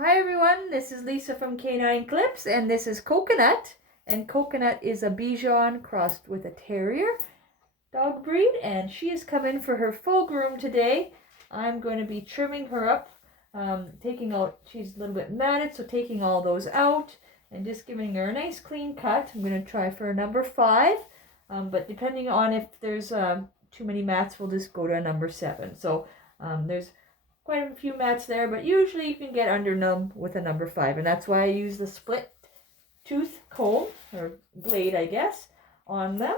Hi everyone, this is Lisa from K9 Clips, and this is Coconut. And Coconut is a Bichon crossed with a Terrier dog breed, and she is coming for her full groom today. I'm going to be trimming her up, taking out, she's a little bit matted, so taking all those out and just giving her a nice clean cut. I'm going to try for a number 5, but depending on if there's too many mats, we'll just go to a number 7. So there's quite a few mats there, but usually you can get under them with a number 5, and that's why I use the split tooth comb or blade, I guess, on them.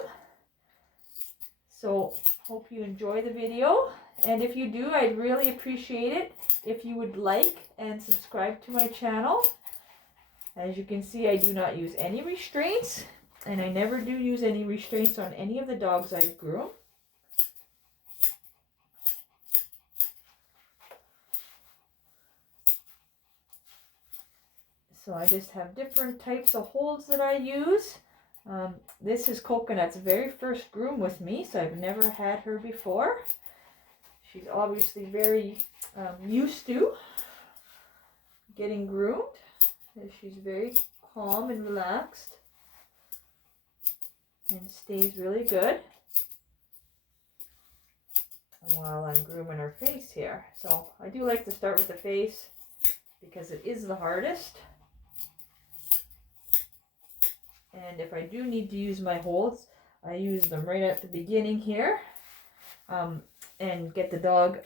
So hope you enjoy the video, and if you do, I'd really appreciate it if you would like and subscribe to my channel. As you can see, I do not use any restraints, and I never do use any restraints on any of the dogs I groom. So I just have different types of holds that I use. This is Coconut's very first groom with me, so I've never had her before. She's obviously very used to getting groomed. She's very calm and relaxed and stays really good while I'm grooming her face here. So I do like to start with the face because it is the hardest. And if I do need to use my holds, I use them right at the beginning here, and get the dog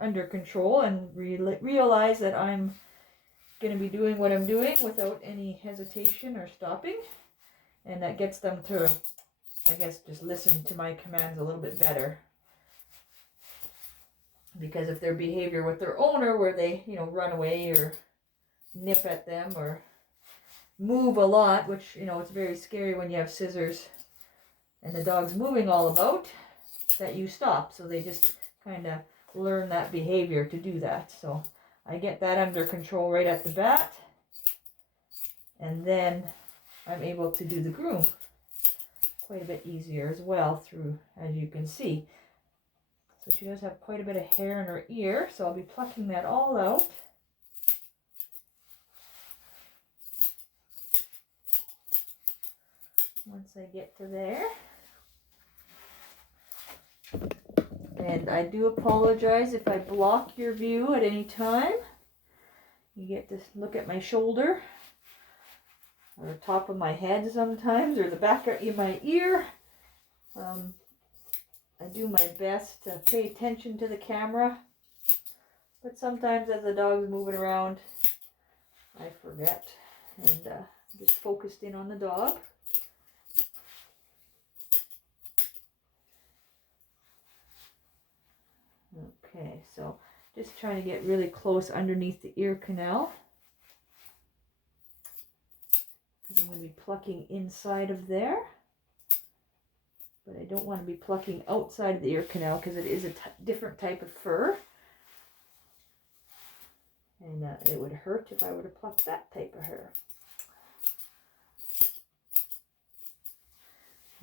under control and realize that I'm going to be doing what I'm doing without any hesitation or stopping. And that gets them to, I guess, just listen to my commands a little bit better. Because if their behavior with their owner, where they, run away or nip at them or move a lot, which, it's very scary when you have scissors and the dog's moving all about, that you stop. So they just kind of learn that behavior to do that. So I get that under control right at the bat, and then I'm able to do the groom quite a bit easier as well through, as you can see. So she does have quite a bit of hair in her ear, so I'll be plucking that all out. Once I get to there. And I do apologize if I block your view at any time. You get to look at my shoulder or the top of my head sometimes, or the back of my ear. I do my best to pay attention to the camera, but sometimes as the dog's moving around, I forget and just focused in on the dog. Okay, so just trying to get really close underneath the ear canal, because I'm going to be plucking inside of there. But I don't want to be plucking outside of the ear canal because it is a different type of fur. And it would hurt if I were to pluck that type of hair.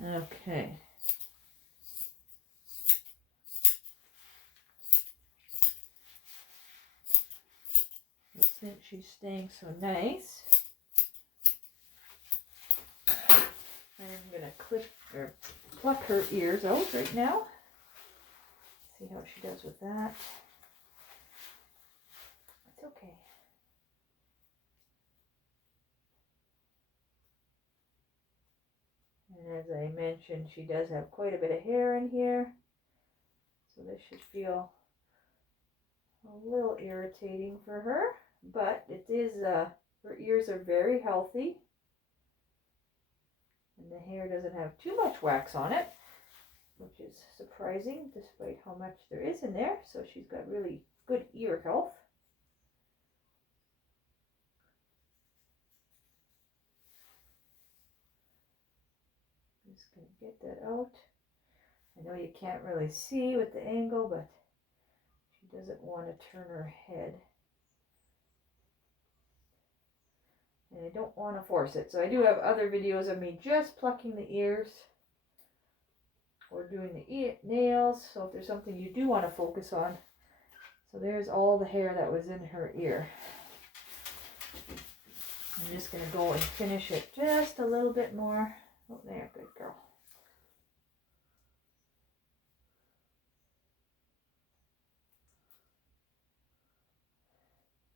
Okay. Since she's staying so nice, I'm going to clip or pluck her ears out right now. See how she does with that. It's okay. And as I mentioned, she does have quite a bit of hair in here, so this should feel a little irritating for her, but it is, her ears are very healthy, and the hair doesn't have too much wax on it, which is surprising despite how much there is in there. So she's got really good ear health. I'm just going to get that out. I know you can't really see with the angle, but she doesn't want to turn her head. And I don't want to force it. So I do have other videos of me just plucking the ears or doing the nails. So if there's something you do want to focus on. So there's all the hair that was in her ear. I'm just going to go and finish it just a little bit more. Oh, there, good girl.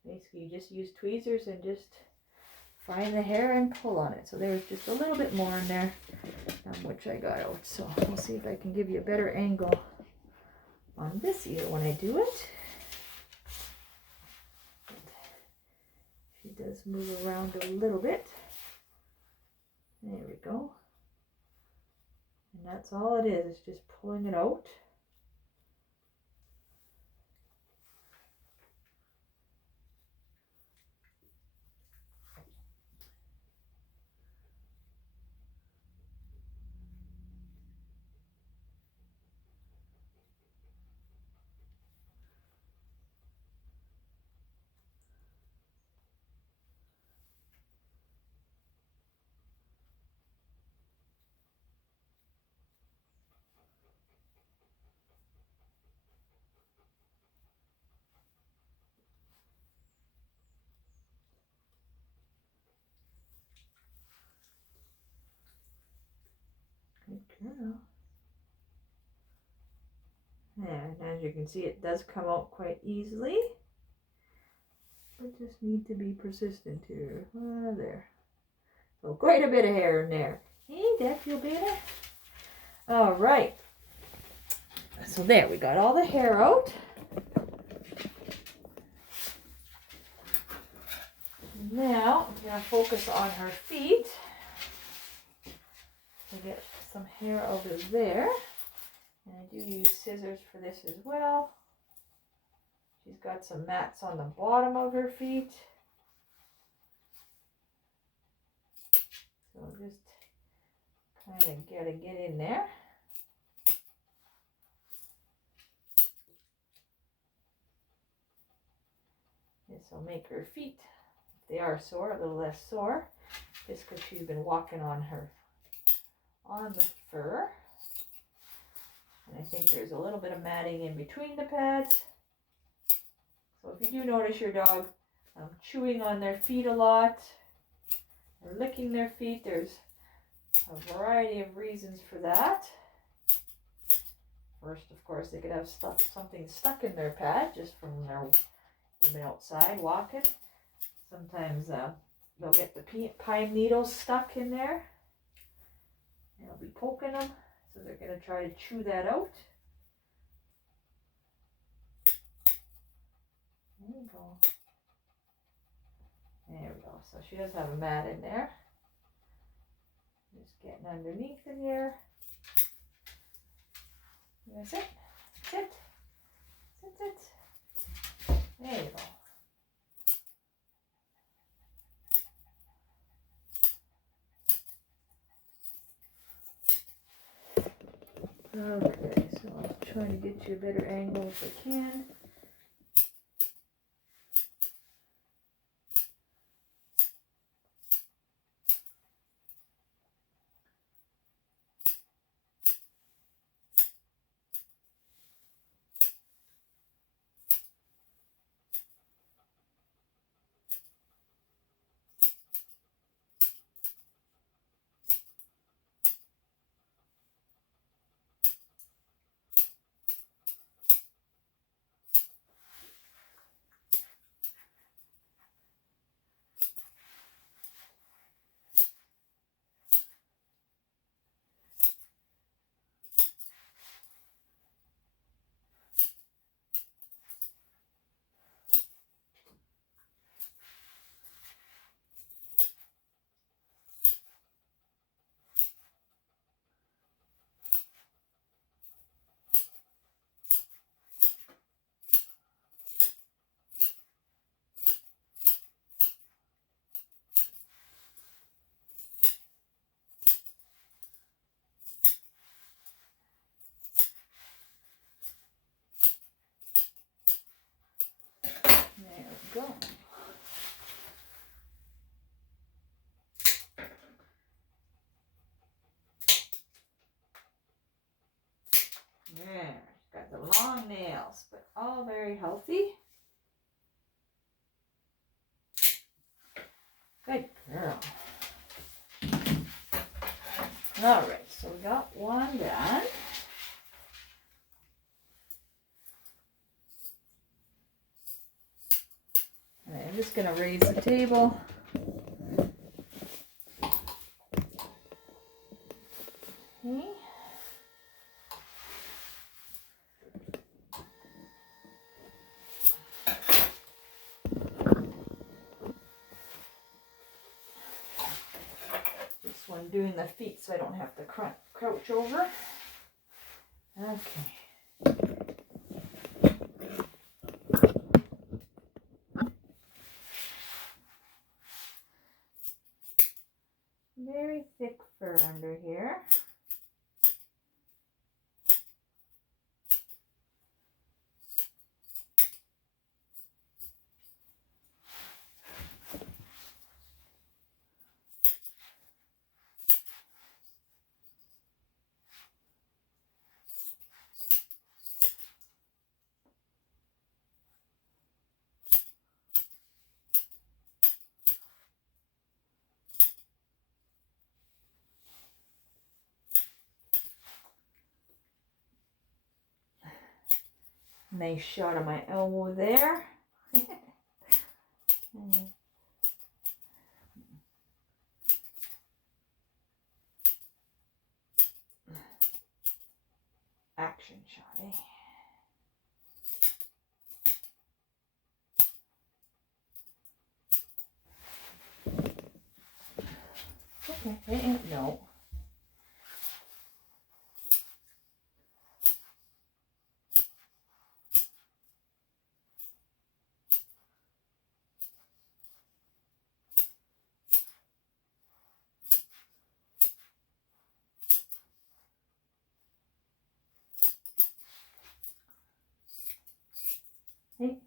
Basically, you just use tweezers and just find the hair and pull on it. So there's just a little bit more in there, which I got out. So we'll see if I can give you a better angle on this ear when I do it. She does move around a little bit. There we go. And that's all it is. It's just pulling it out. Good girl. And as you can see, it does come out quite easily. But just need to be persistent here. There. So quite a bit of hair in there. Ain't that feel better? All right. So there, we got all the hair out. Now, I'm going to focus on her feet. To get some hair out of there. And I do use scissors for this as well. She's got some mats on the bottom of her feet. So just kind of gotta get in there. This will make her feet, if they are sore, a little less sore. Just because she's been walking on the fur. And I think there's a little bit of matting in between the pads. So if you do notice your dog chewing on their feet a lot, or licking their feet, there's a variety of reasons for that. First, of course, they could have something stuck in their pad just from they've been outside walking. Sometimes they'll get the pine needles stuck in there. And they'll be poking them, so they're going to try to chew that out. There you go. There we go. So she does have a mat in there. Just getting underneath in here. That's it. Sit. Sit, sit. There you go. Okay, so I'm trying to get you a better angle if I can. There we go. There, got the long nails, but all very healthy. girl. All right, so we got one done. All right, I'm just going to raise the table. Okay. This one doing the feet so I don't have to crouch over. Okay. Very thick fur under here. Nice shot of my elbow there. Action shot, eh? Okay, no. Hey.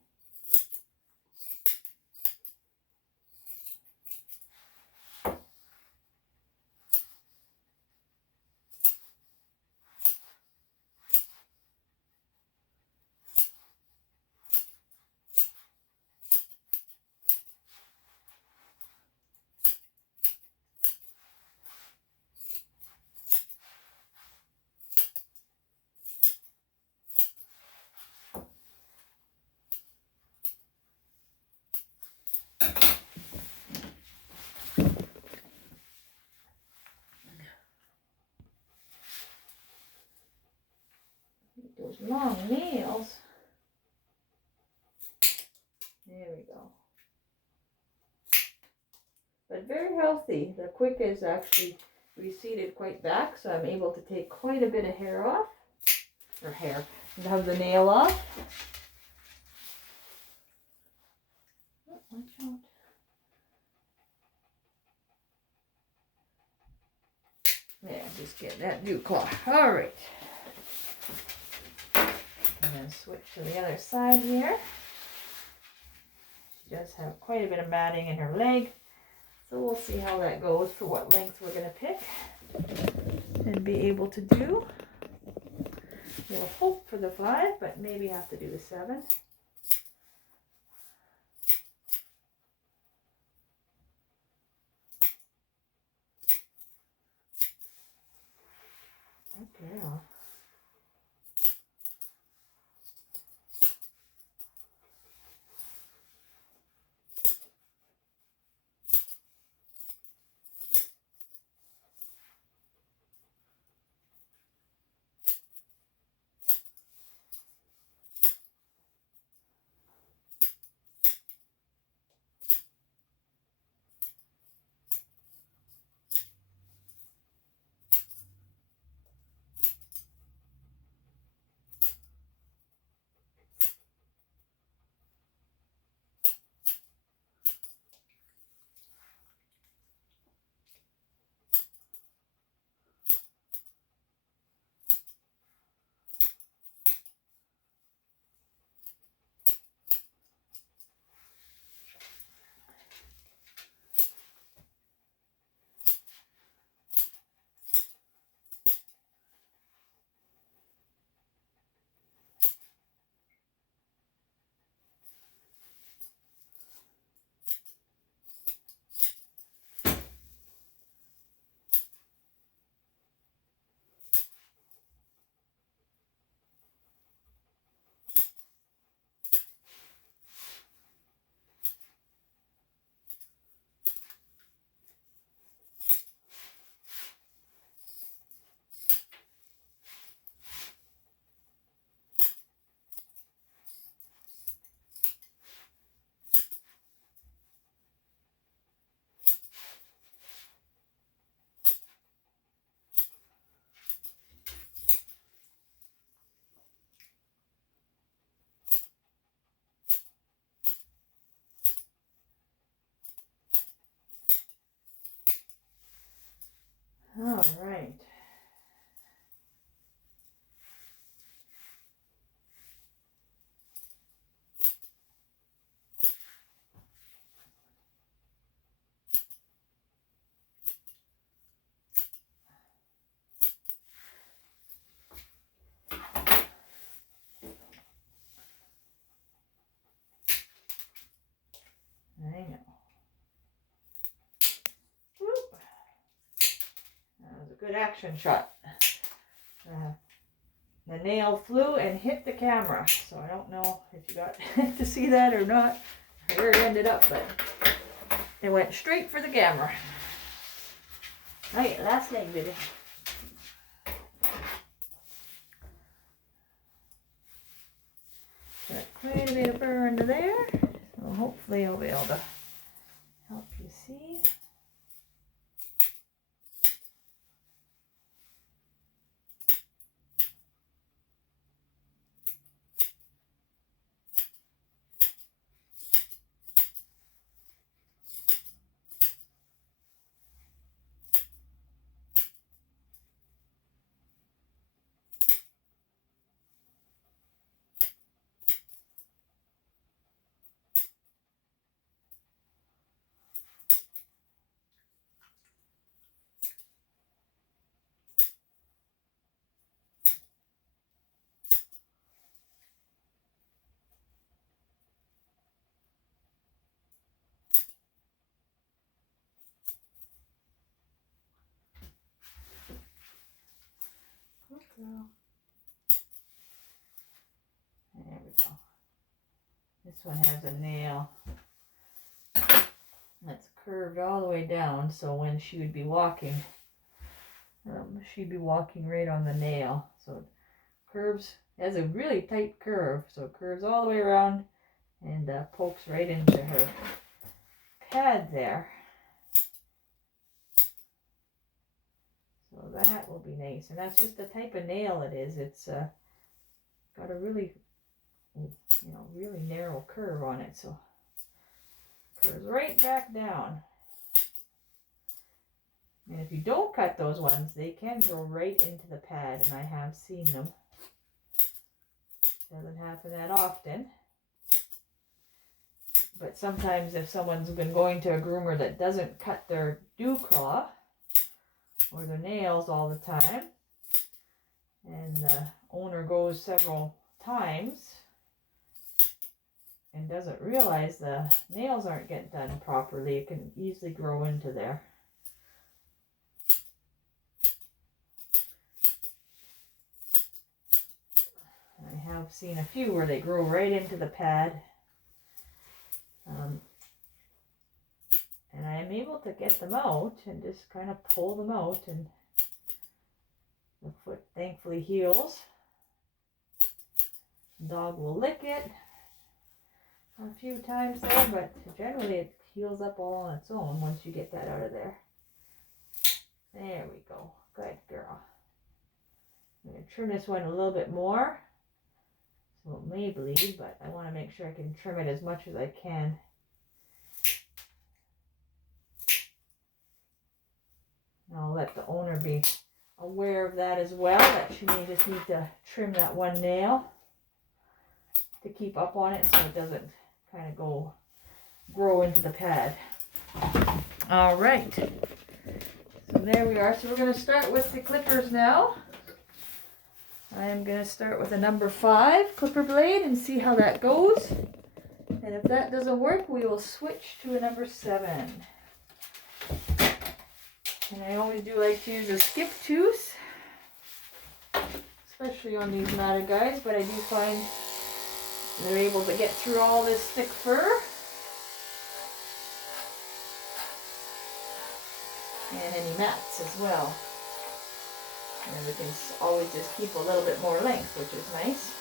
Those long nails. There we go. But very healthy. The quick is actually receded quite back, so I'm able to take quite a bit of hair off. Or hair. And have the nail off. Oh, watch out. Yeah, just get that new claw. All right. And then switch to the other side here. She does have quite a bit of matting in her leg. So we'll see how that goes for what length we're going to pick and be able to do. We'll hope for the 5, but maybe have to do the 7. Good girl. All right. I know. Whoop. That was a good action shot. The nail flew and hit the camera, so I don't know if you got to see that or not, or where it ended up, but it went straight for the camera. Right, last leg, baby. Got quite a bit of fur under there, so hopefully I'll be able to help you see. There we go. This one has a nail that's curved all the way down, so when she would be walking, she'd be walking right on the nail. So it curves, it has a really tight curve, so it curves all the way around and pokes right into her pad there. So that will be nice, and that's just the type of nail it is. It's got a really, really narrow curve on it, so it curves right back down. And if you don't cut those ones, they can go right into the pad, and I have seen them. Doesn't happen that often. But sometimes if someone's been going to a groomer that doesn't cut their dew claw or their nails all the time, and the owner goes several times and doesn't realize the nails aren't getting done properly, it can easily grow into there. I have seen a few where they grow right into the pad. And I am able to get them out and just kind of pull them out, and the foot thankfully heals. The dog will lick it a few times there, but generally it heals up all on its own once you get that out of there. There we go. Good girl. I'm going to trim this one a little bit more, so it may bleed, but I want to make sure I can trim it as much as I can. I'll let the owner be aware of that as well, that she may just need to trim that one nail to keep up on it so it doesn't kind of grow into the pad. All right, so there we are. So we're going to start with the clippers now. I'm going to start with a number 5 clipper blade and see how that goes. And if that doesn't work, we will switch to a number 7. And I always do like to use a skip tooth, especially on these matted guys, but I do find they're able to get through all this thick fur. And any mats as well. And we can always just keep a little bit more length, which is nice.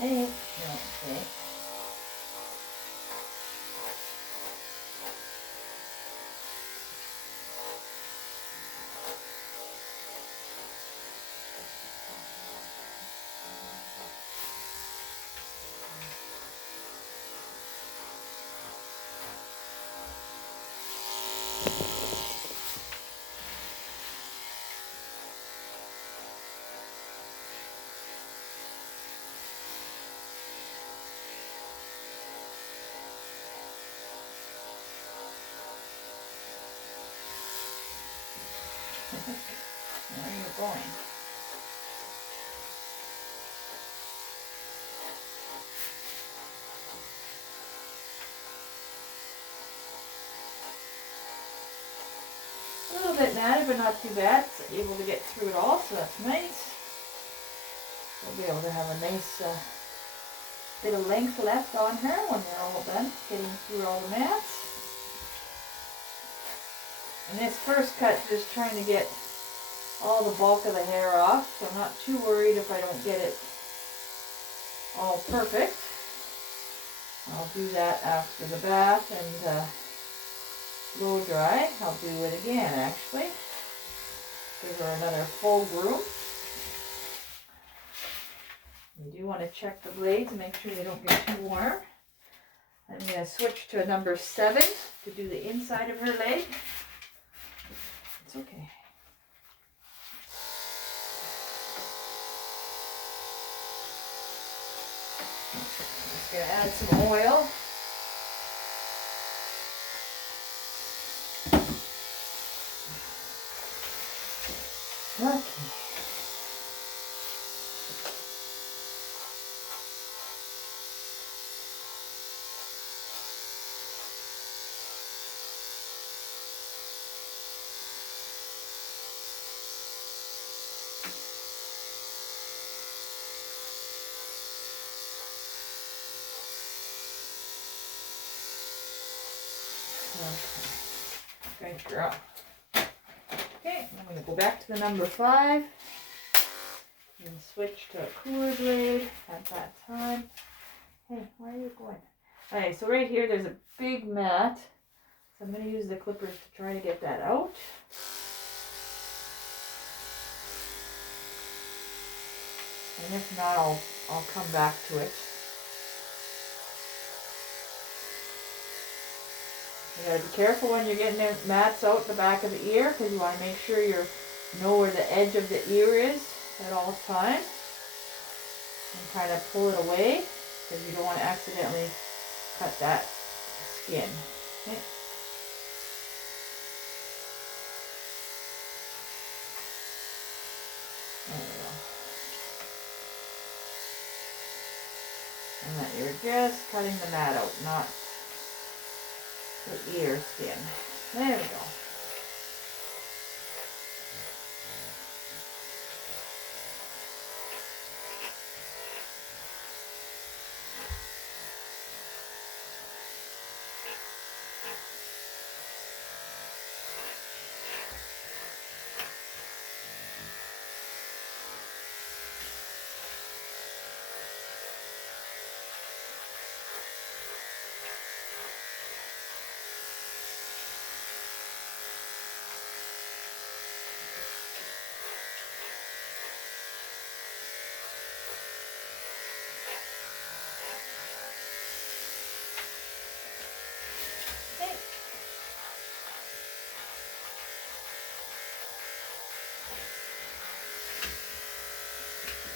Hey, okay. Where are you going? A little bit matted, but not too bad. It's able to get through it all, so that's nice. We'll be able to have a nice bit of length left on her when we're all done getting through all the mats. And this first cut, just trying to get all the bulk of the hair off, so I'm not too worried if I don't get it all perfect. I'll do that after the bath and blow dry. I'll do it again actually. Give her another full groom. You do want to check the blades and make sure they don't get too warm. I'm going to switch to a number 7 to do the inside of her leg. It's okay. Just going to add some oil. Okay. Okay. Good girl. Okay, I'm going to go back to the number 5 and switch to a cooler blade at that time. Hey, where are you going? Alright, so right here there's a big mat. So I'm going to use the clippers to try to get that out. And if not, I'll come back to it. You gotta be careful when you're getting the mats out the back of the ear, because you want to make sure you know where the edge of the ear is at all times. And kind of pull it away, because you don't want to accidentally cut that skin. Okay. There we go. And that you're just cutting the mat out, not the ear skin. There we go.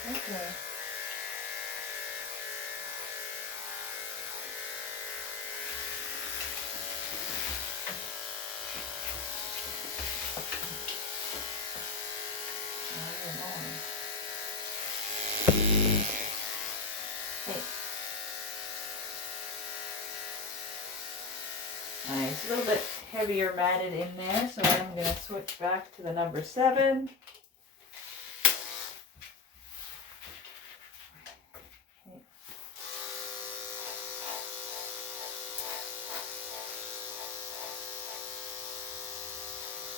Okay. Hey. Alright, it's a little bit heavier matted in there, so I'm going to switch back to the number 7.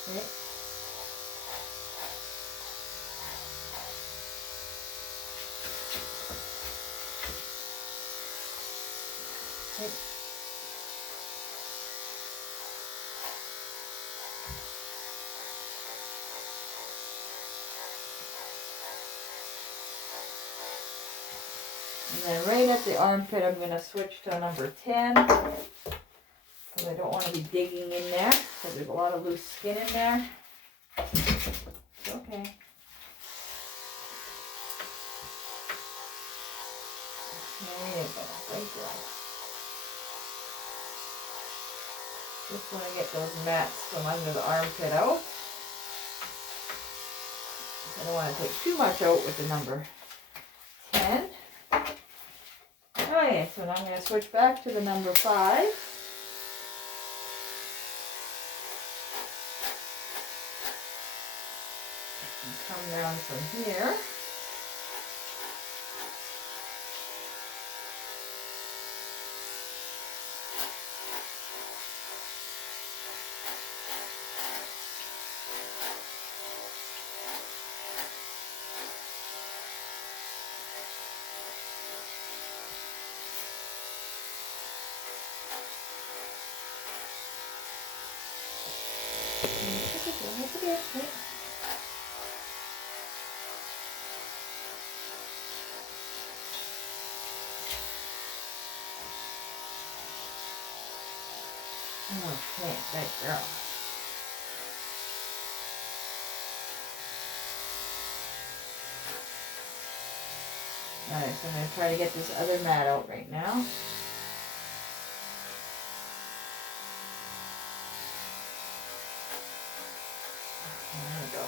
Okay. Okay. And then right at the armpit, I'm going to switch to a number 10. Because I don't want to be digging in there. Because there's a lot of loose skin in there. It's okay. There you go. Right there. Just want to get those mats from under the armpit out. I don't want to take too much out with the number 10. Okay, so now I'm going to switch back to the number 5. And come down from here. Okay, good girl. Alright, so I'm going to try to get this other mat out right now. There we go.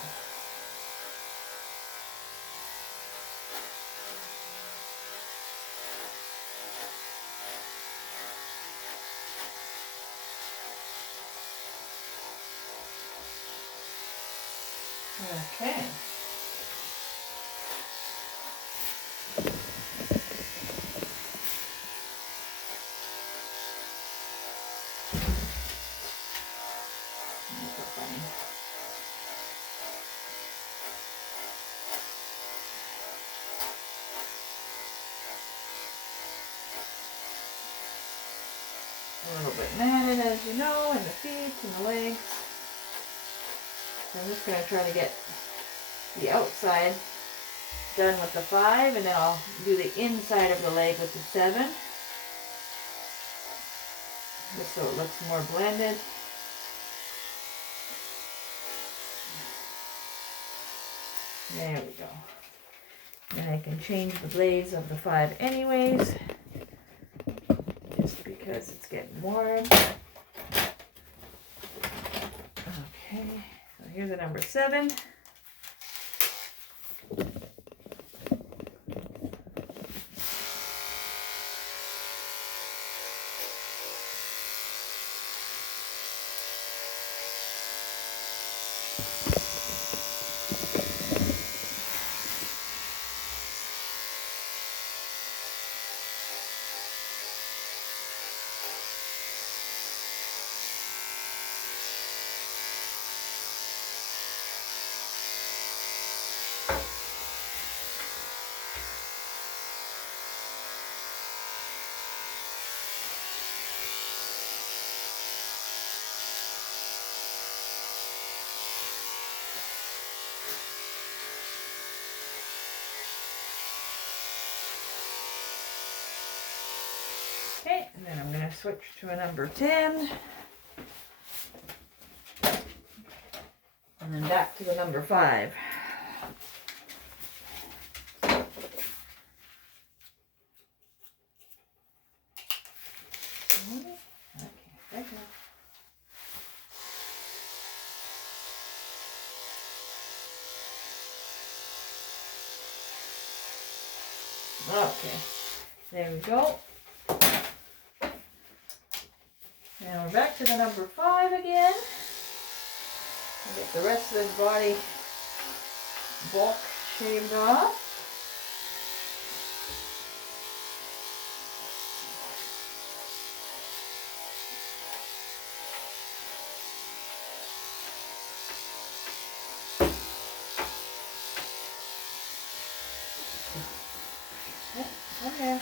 Okay. A little bit matted, as you know, in the feet and the legs. So I'm just going to try to get the outside done with the 5, and then I'll do the inside of the leg with the 7. Just so it looks more blended. There we go. And I can change the blades of the 5 anyways, just because it's getting warm. Okay, so here's the number 7. Okay, and then I'm going to switch to a number 10. And then back to the number 5. Okay, there we go. Now we're back to the number 5 again. I'll get the rest of this body bulk shaved off. Okay.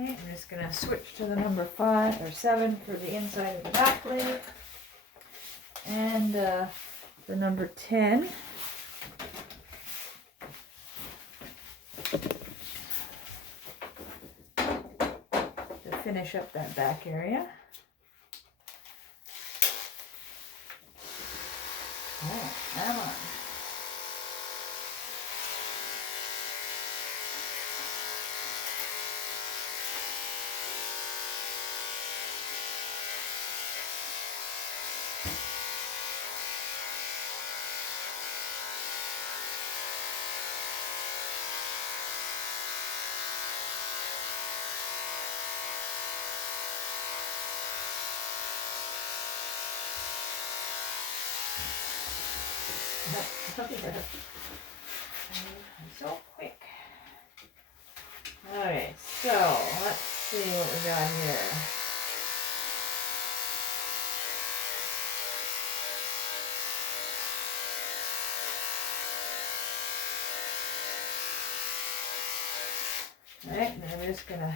Okay, I'm just going to switch to the number 5 or 7 for the inside of the back leg. And the number 10. To finish up that back area. Oh, come on. So quick. Alright, so let's see what we got here. Alright, and then I'm just gonna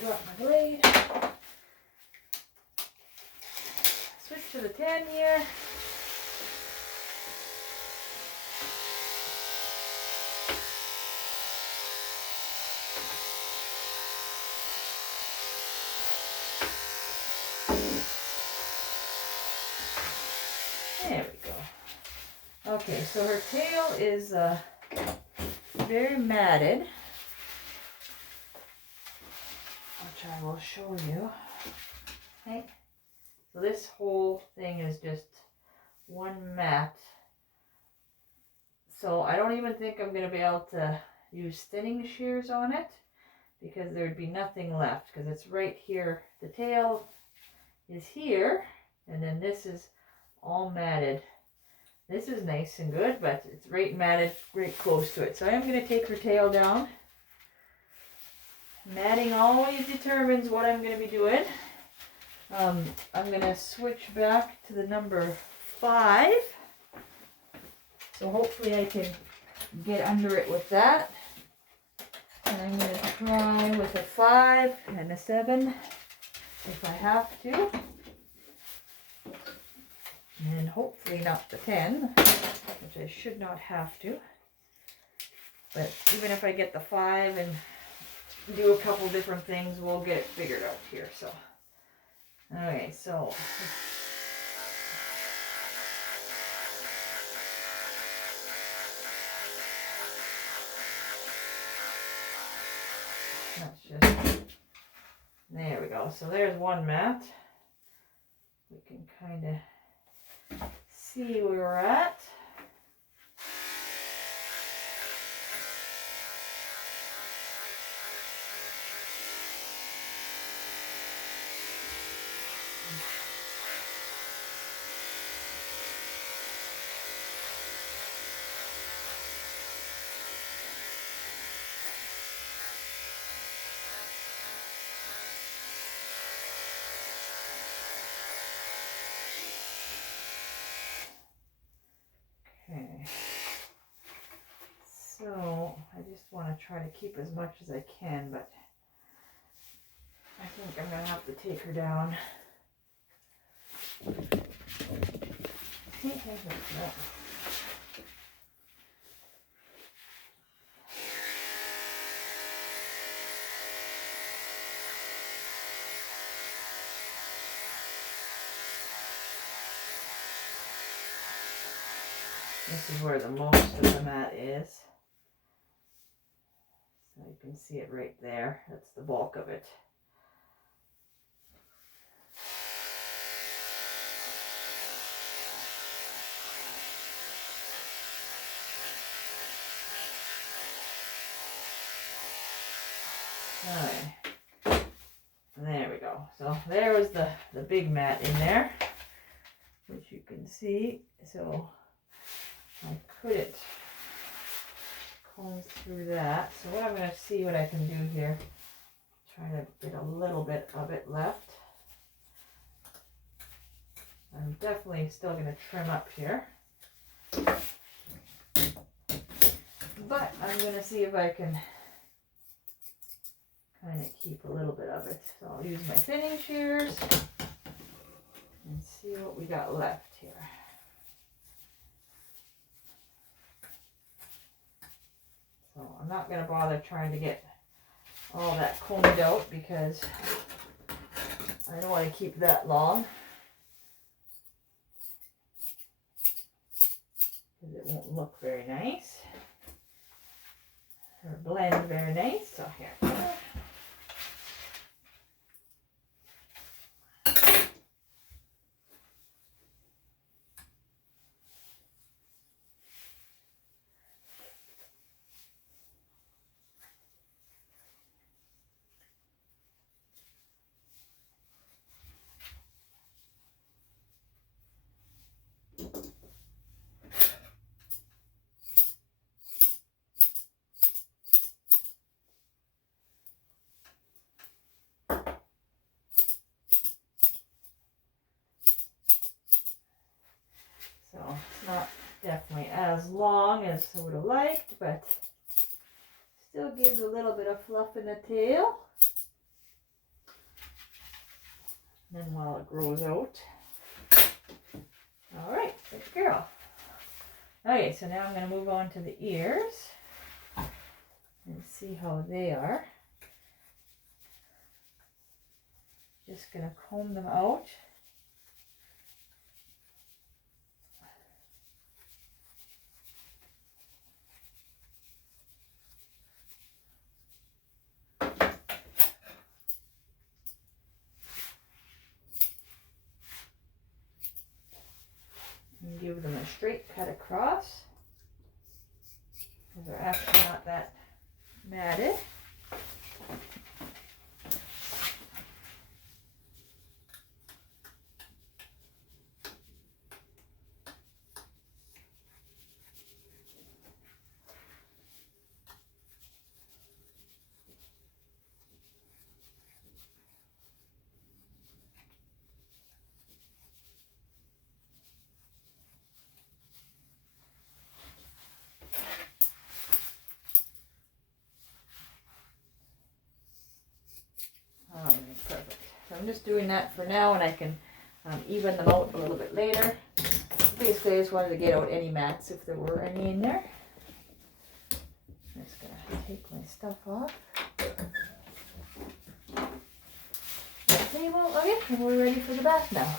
drop my blade. Switch to the 10 here. There we go. Okay, so her tail is very matted, which I will show you. Okay, so this whole thing is just one mat. So I don't even think I'm going to be able to use thinning shears on it because there'd be nothing left because it's right here. The tail is here and then this is all matted. This is nice and good, but it's right matted right close to it. So I'm going to take her tail down. Matting always determines what I'm going to be doing. I'm going to switch back to the number 5. So hopefully I can get under it with that. And I'm going to try with a 5 and a 7 if I have to. And hopefully not the 10, which I should not have to. But even if I get the 5 and do a couple different things, we'll get it figured out here. So, okay, so that's just, there we go. So there's one mat. We can kind of see where we're at. Okay, so I just want to try to keep as much as I can, but I think I'm going to have to take her down. This is where the most of the mat is. So you can see it right there. That's the bulk of it. Alright. There we go. So there was the big mat in there, which you can see. So I couldn't comb through that. So what I'm going to see what I can do here. Try to get a little bit of it left. I'm definitely still going to trim up here. But I'm going to see if I can kind of keep a little bit of it. So I'll use my thinning shears and see what we got left here. So I'm not going to bother trying to get all that combed out because I don't want to keep that long. Because it won't look very nice. Or blend very nice. So here. So it's not definitely as long as I would have liked, but still gives a little bit of fluff in the tail. And then while it grows out. All right, good girl. Okay, so now I'm going to move on to the ears and see how they are. Just going to comb them out. And give them a straight cut across because they're actually not that matted. Perfect. So I'm just doing that for now, and I can even them out a little bit later. Basically, I just wanted to get out any mats if there were any in there. I'm just going to take my stuff off. Table. Okay, and we're ready for the bath now.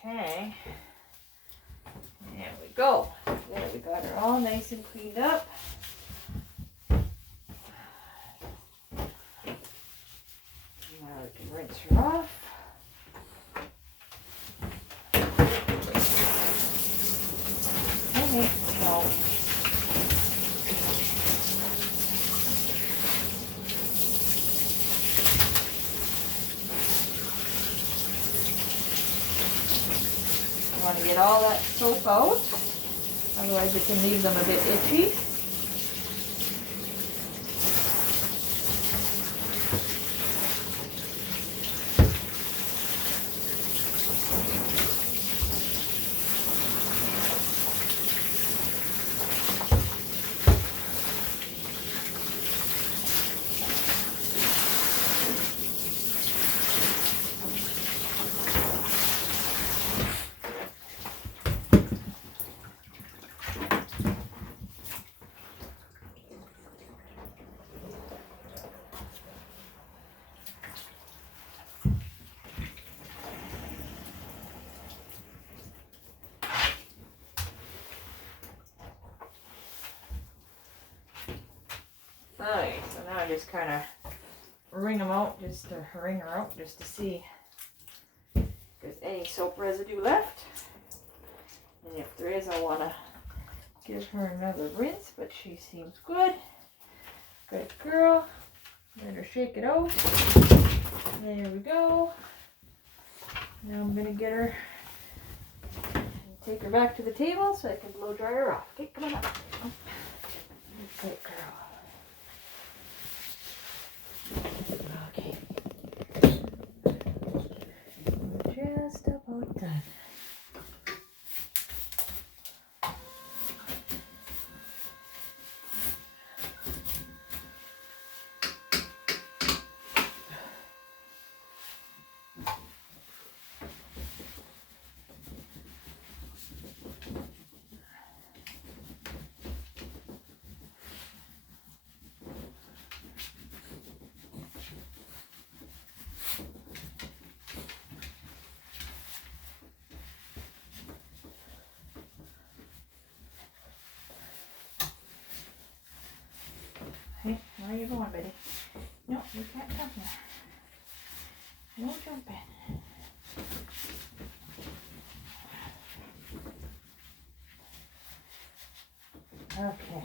Okay, there we go. There we got her all nice and cleaned up. Now we can rinse her off. Okay, so want to get all that soap out, otherwise it can leave them a bit itchy. Alright, so now I just kind of wring them out, just to wring her out, just to see if there's any soap residue left. And if there is, I want to give her another rinse, but she seems good. Good girl. Let her shake it out. There we go. Now I'm going to get her and take her back to the table so I can blow dry her off. Okay, come on up. Good girl. Okay. We're just about done. Hey, where are you going, buddy? No, you can't come here. No jumping. Okay.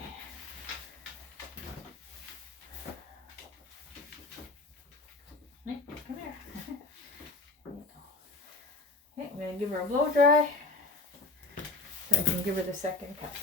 Hey, come here. Okay, I'm going to give her a blow dry so I can give her the second cut.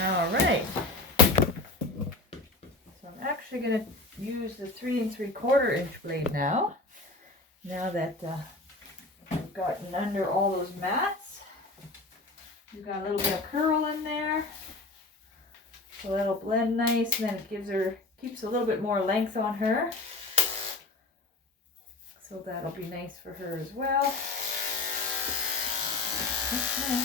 Alright, so I'm actually going to use the 3 3/4 inch blade now that I've gotten under all those mats. You've got a little bit of curl in there, so that'll blend nice, and then it keeps a little bit more length on her, so that'll be nice for her as well. Okay.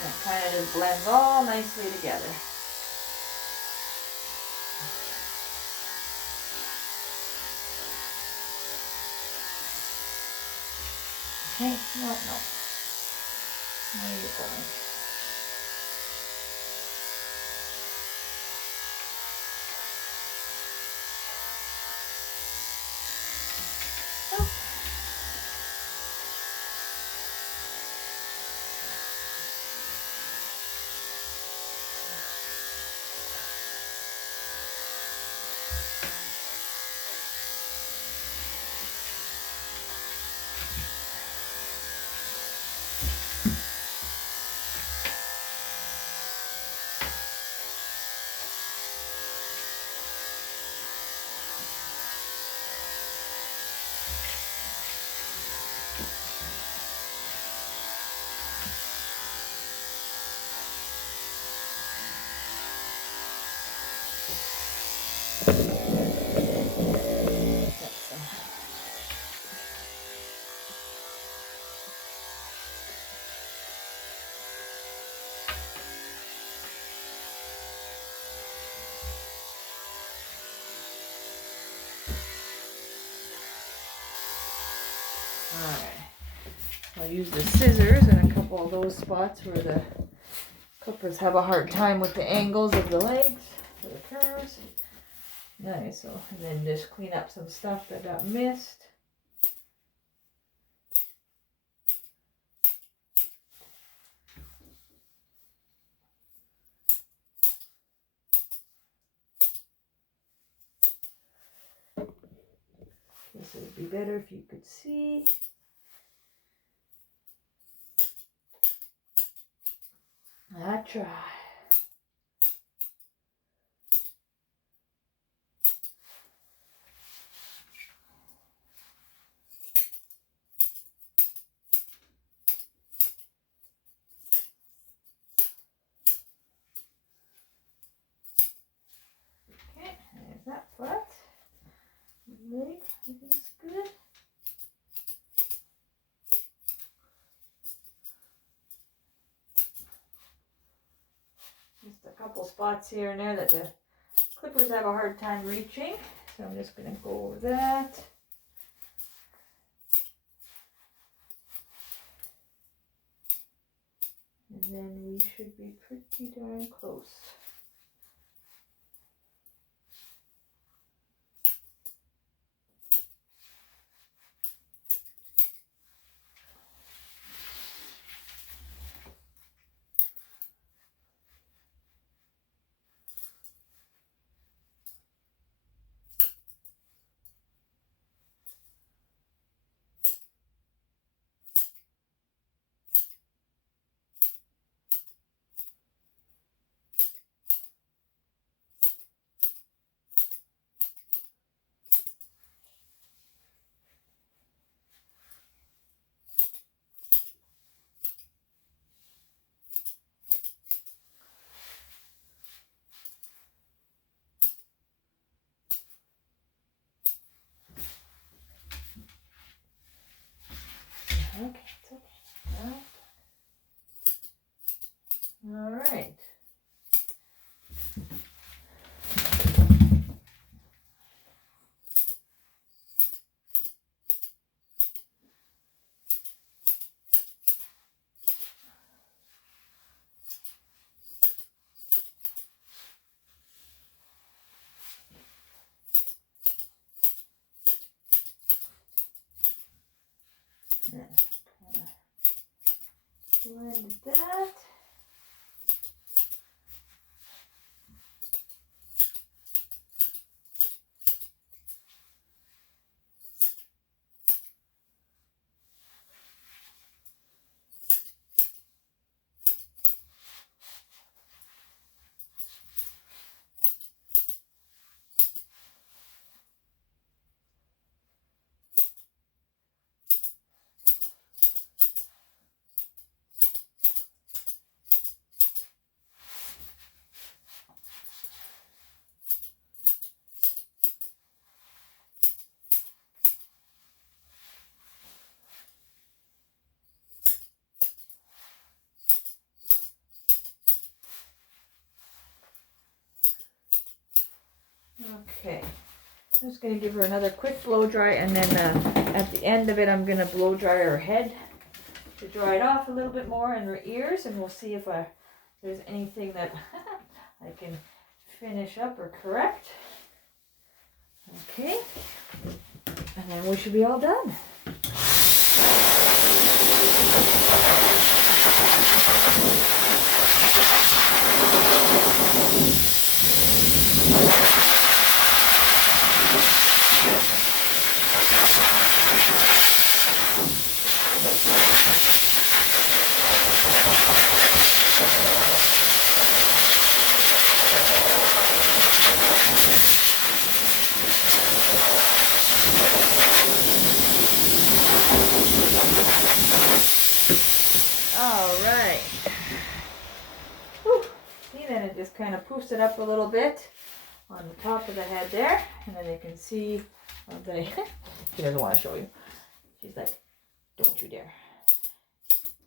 And it kind of just blends all nicely together. Okay, no. Where are you going? Alright, I'll use the scissors in a couple of those spots where the clippers have a hard time with the angles of the legs, or the curves. Nice, so, and then just clean up some stuff that got missed. Guess it would be better if you could see. I try. Okay, there's that part. Leg, everything's good. Just a couple spots here and there that the clippers have a hard time reaching. So I'm just going to go over that. And then we should be pretty darn close. Okay, it's okay. All right. Yeah, kind of blend that. Okay, I'm just going to give her another quick blow dry, and then at the end of it I'm going to blow dry her head to dry it off a little bit more, and her ears, and we'll see if there's anything that I can finish up or correct. Okay, and then we should be all done. Alright. See, then it just kind of poofs it up a little bit on the top of the head there. And then you can see, she doesn't want to show you. She's like, don't you dare.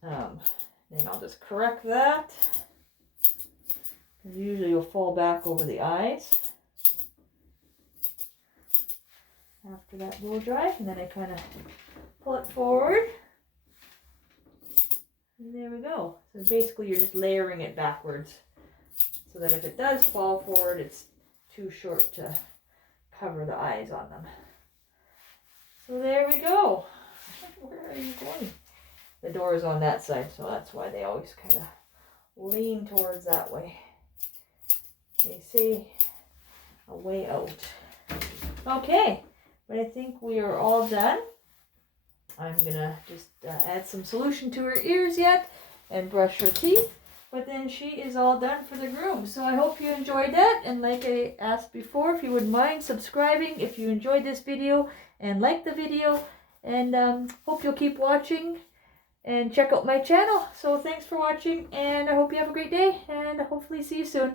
Then I'll just correct that. Usually you'll fall back over the eyes after that blow dry, and then I kind of pull it forward. And there we go. So basically you're just layering it backwards so that if it does fall forward, it's too short to cover the eyes on them. So there we go. Where are you going? The door is on that side, so that's why they always kind of lean towards that way. They say a way out. Okay, but I think we are all done. I'm gonna just add some solution to her ears yet and brush her teeth, but then she is all done for the groom. So I hope you enjoyed that, and like I asked before, if you wouldn't mind subscribing if you enjoyed this video and like the video, and hope you'll keep watching and check out my channel. So thanks for watching, and I hope you have a great day, and hopefully see you soon.